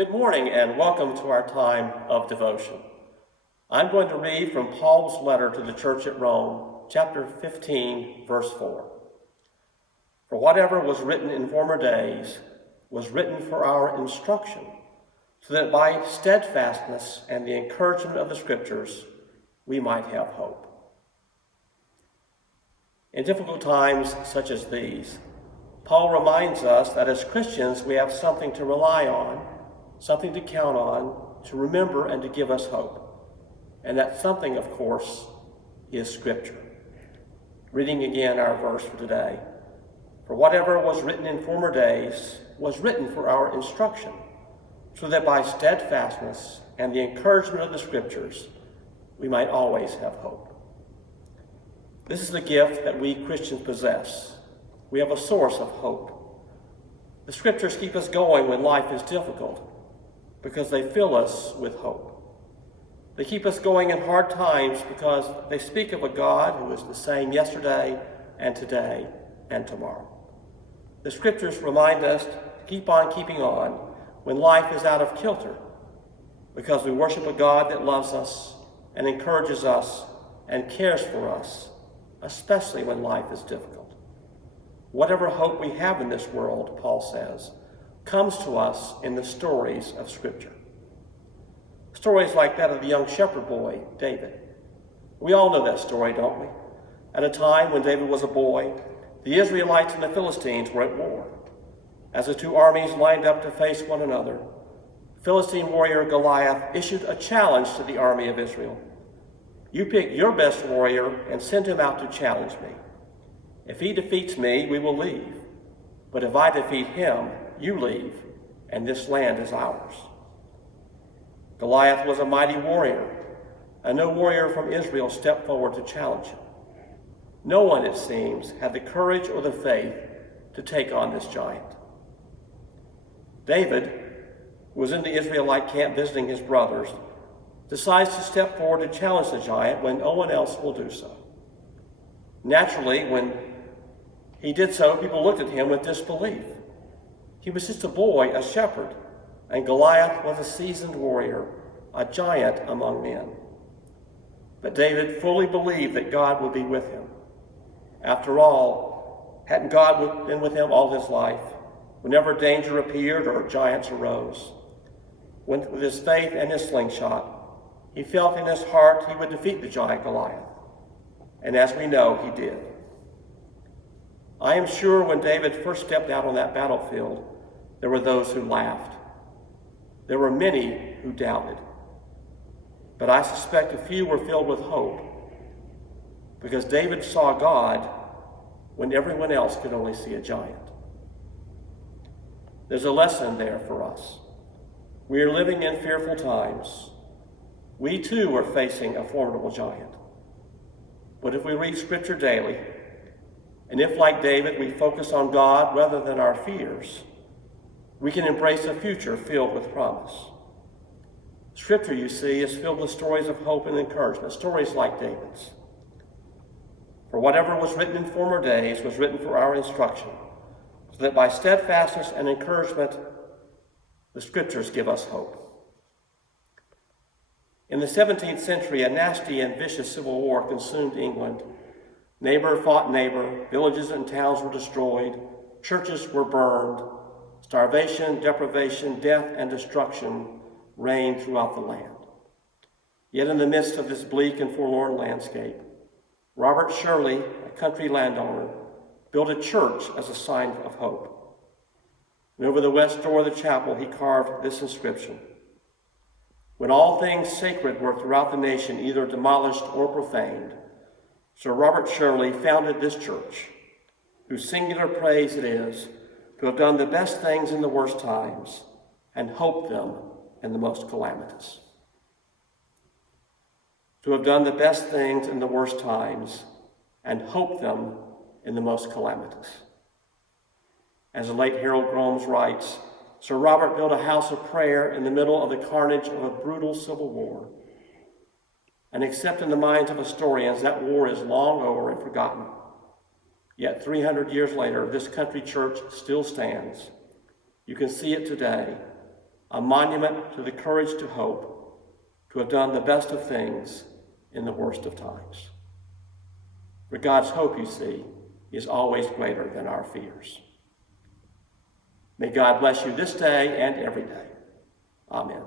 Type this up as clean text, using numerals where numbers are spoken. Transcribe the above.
Good morning and welcome to our time of devotion. I'm going to read from Paul's letter to the church at Rome, chapter 15, verse 4. For whatever was written in former days was written for our instruction, so that by steadfastness and the encouragement of the Scriptures we might have hope. In difficult times such as these, Paul reminds us that as Christians we have something to rely on, something to count on, to remember and to give us hope. And that something, of course, is Scripture. Reading again our verse for today. For whatever was written in former days was written for our instruction, so that by steadfastness and the encouragement of the Scriptures we might always have hope. This is the gift that we Christians possess. We have a source of hope. The Scriptures keep us going when life is difficult, because they fill us with hope. They keep us going in hard times because they speak of a God who is the same yesterday and today and tomorrow. The Scriptures remind us to keep on keeping on when life is out of kilter, because we worship a God that loves us and encourages us and cares for us, especially when life is difficult. Whatever hope we have in this world, Paul says, comes to us in the stories of Scripture. Stories like that of the young shepherd boy, David. We all know that story, don't we? At a time when David was a boy, the Israelites and the Philistines were at war. As the two armies lined up to face one another, Philistine warrior Goliath issued a challenge to the army of Israel. You pick your best warrior and send him out to challenge me. If he defeats me, we will leave. But if I defeat him, you leave, and this land is ours. Goliath was a mighty warrior, and no warrior from Israel stepped forward to challenge him. No one, it seems, had the courage or the faith to take on this giant. David, who was in the Israelite camp visiting his brothers, decides to step forward to challenge the giant when no one else will do so. Naturally, when he did so, people looked at him with disbelief. He was just a boy, a shepherd, and Goliath was a seasoned warrior, a giant among men. But David fully believed that God would be with him. After all, hadn't God been with him all his life, whenever danger appeared or giants arose? With his faith and his slingshot, he felt in his heart he would defeat the giant Goliath. And as we know, he did. I am sure when David first stepped out on that battlefield, there were those who laughed. There were many who doubted. But I suspect a few were filled with hope, because David saw God when everyone else could only see a giant. There's a lesson there for us. We are living in fearful times. We too are facing a formidable giant. But if we read Scripture daily, and if, like David, we focus on God rather than our fears, we can embrace a future filled with promise. Scripture, you see, is filled with stories of hope and encouragement, stories like David's. For whatever was written in former days was written for our instruction, so that by steadfastness and encouragement, the Scriptures give us hope. In the 17th century, a nasty and vicious civil war consumed England. Neighbor fought neighbor, villages and towns were destroyed, churches were burned, starvation, deprivation, death, and destruction reigned throughout the land. Yet in the midst of this bleak and forlorn landscape, Robert Shirley, a country landowner, built a church as a sign of hope. And over the west door of the chapel, he carved this inscription: When all things sacred were throughout the nation either demolished or profaned, Sir Robert Shirley founded this church, whose singular praise it is to have done the best things in the worst times and hoped them in the most calamitous. To have done the best things in the worst times and hoped them in the most calamitous. As the late Harold Gromes writes, Sir Robert built a house of prayer in the middle of the carnage of a brutal civil war. And except in the minds of historians, that war is long over and forgotten. Yet 300 years later, this country church still stands. You can see it today, a monument to the courage to hope, to have done the best of things in the worst of times. For God's hope, you see, is always greater than our fears. May God bless you this day and every day. Amen.